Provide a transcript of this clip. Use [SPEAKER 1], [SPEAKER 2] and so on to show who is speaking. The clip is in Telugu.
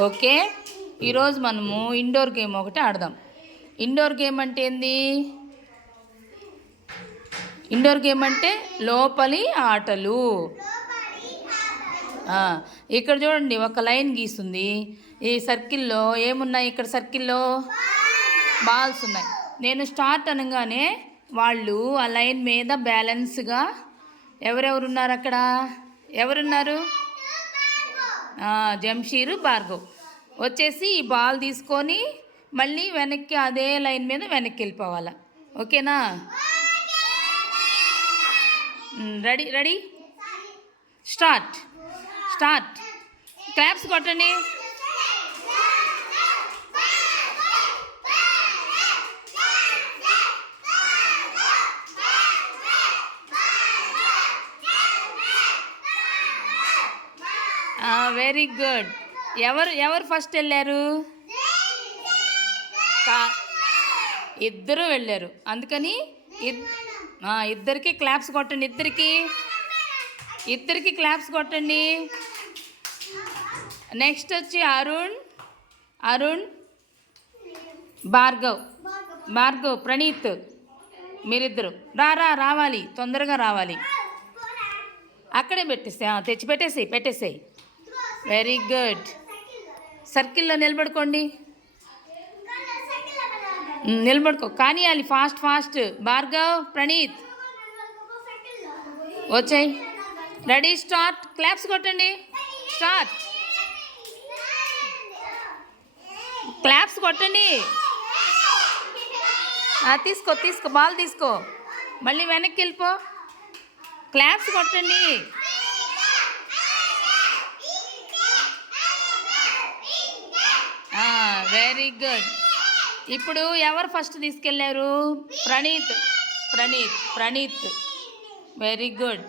[SPEAKER 1] ఓకే? ఈరోజు మనము ఇండోర్ గేమ్ ఒకటి ఆడదాం. ఇండోర్ గేమ్ అంటే ఏంది? ఇండోర్ గేమ్ అంటే లోపలి ఆటలు. ఇక్కడ చూడండి ఒక లైన్ గీస్తుంది. ఈ సర్కిల్లో ఏమున్నాయి ఇక్కడ సర్కిల్లో? బాల్స్ ఉన్నాయి. నేను స్టార్ట్ అనగానే వాళ్ళు ఆ లైన్ మీద బ్యాలెన్స్గా ఎవరెవరు ఉన్నారు అక్కడ? ఎవరున్నారు? జంషీరు భార్గవ్. వచ్చేసి ఈ బాల్ తీసుకొని మళ్ళీ వెనక్కి అదే లైన్ మీద వెనక్కి వెళ్ళిపోవాలా. ఓకేనా? Ready ready? Start. Start. Claps కొట్టండి. వెరీ గుడ్ ఎవరు ఎవరు ఫస్ట్ వెళ్ళారు? ఇద్దరు వెళ్ళారు. అందుకని ఇద్- ఇద్దరికి క్లాప్స్ కొట్టండి. ఇద్దరికి ఇద్దరికి క్లాప్స్ కొట్టండి. నెక్స్ట్ వచ్చి అరుణ్ అరుణ్ భార్గవ్ భార్గవ్ ప్రణీత్ మీరిద్దరు. రా రా రావాలి తొందరగా రావాలి. అక్కడే పెట్టేసే తెచ్చి పెట్టేసేయి పెట్టేసేయి. వెరీ గుడ్ సర్కిల్లో నిలబడుకోండి. నిలబడుకో. కానీ అది ఫాస్ట్ ఫాస్ట్ భార్గవ్ ప్రణీత్. వచ్చాయి. రెడీ స్టార్ట్ క్లాప్స్ కొట్టండి. స్టార్ట్ క్లాప్స్ కొట్టండి. తీసుకో తీసుకో. బాల్ తీసుకో. మళ్ళీ వెనక్కి వెళ్ళిపో. క్లాప్స్ కొట్టండి. వెరీ గుడ్ ఇప్పుడు ఎవరు ఫస్ట్ తీసుకెళ్ళారు ప్రణీత్. ప్రణీత్ ప్రణీత్. Very good